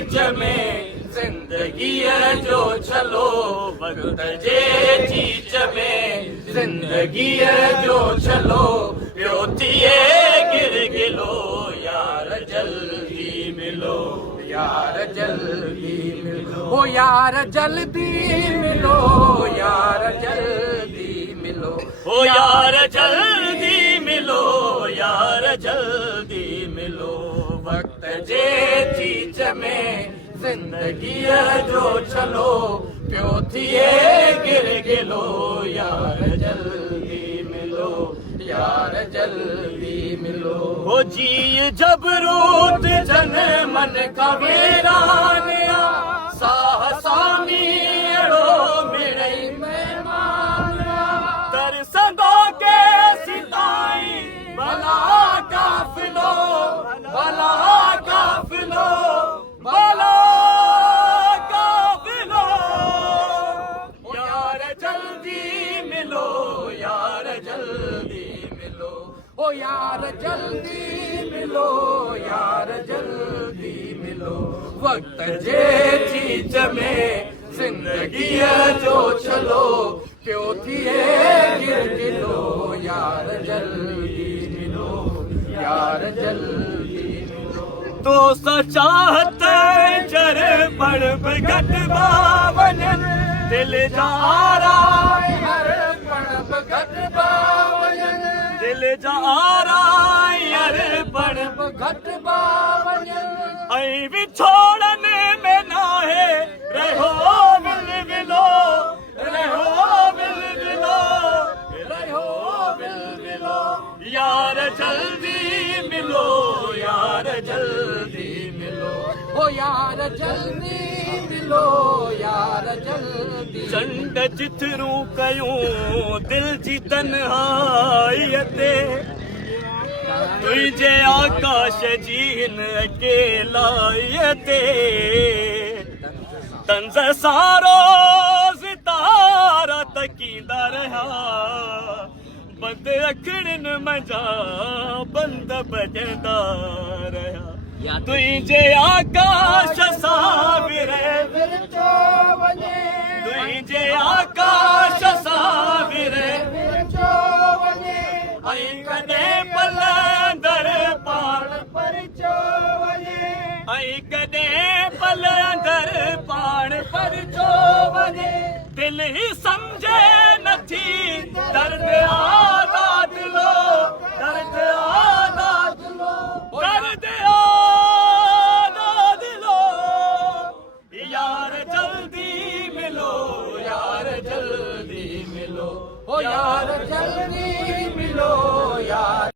चीज में जिंदगी जो चलो वक्त जे चीज में जिंदगी जो चलो पियो थिए गिर गिलो यार जल्दी मिलो यार जल्दी मिलो ओ यार जल्दी मिलो यार जल्दी मिलो ओ यार जल्दी मिलो यार जल्दी मिलो वक्त जे चीज में जिंदगी जो चलो पियो थिए गिर गिलो यार जल्दी मिलो यार जल्दी मिलो हो जी जब रूत जन मन का वीरानिया साहसामी अड़ो मिड़ई मेहमान तरसंदो के सिताई भला काफिलो भला काफिलो भला काफिलो यार जल्दी मिलो यार जल्दी मिलो ओ यार जल्दी मिलो यार जल्दी मिलो वक्त जे चीज में जिंदगी जो चलो क्यों थिए गिर गिलो यार जल्दी मिलो यार जल्दी मिलो तो सचाहत जर पड़ घट बावन दिल जारा हर पड़ घट बावन दिल जारा हर पड़ घट बावन ऐं विछोड़न में नाहे रहो विल विलो रहो विल विलो रहो विल विलो यार जल्दी मिलो यार जल्दी मिलो ओ यार जल्दी मिलो यार जल्दी चंड चिथरू कयूं दिल जी तन्हाईअते तुझे आकाश जी हिन अकेलाईअते तंज़ सारो सितारा तकींदा रहा बंद अखड़न मजा बंद बजंदा रहा तुझे आकाश साविरे विरचो वञे तुझे आकाश साविरे विरचो वञे ऐं कॾहिं पल अंदर पाण परिचो वञे ऐं कॾहिं पल अंदर पाण परिचो वञे दिल ही समझे नथी दर्द आज़ाद लो दर्द आज़ाद लो दर्द आज़ाद लो यार जल्दी मिलो यार जल्दी मिलो ओ यार जल्दी मिलो